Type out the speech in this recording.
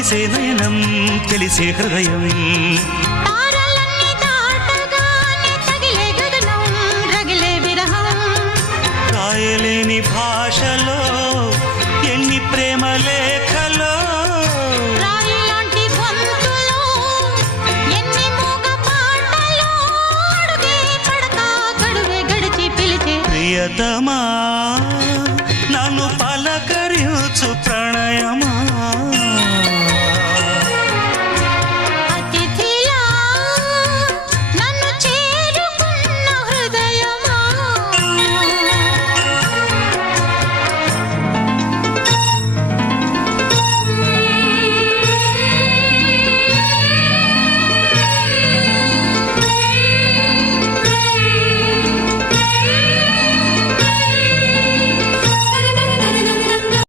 కలిసే నయనం తెలిసే హృదయం తారలన్నీ దాటగానే తగిలే గగనం రగిలే విరహం రాయలేని భాషలో ఎన్ని ప్రేమ లేఖలో రాయిలాంటి గొంతులో ఎన్ని మూగ పాటలో అడుగే పడక గడువే గడిచి పిలిచే ప్రియతమా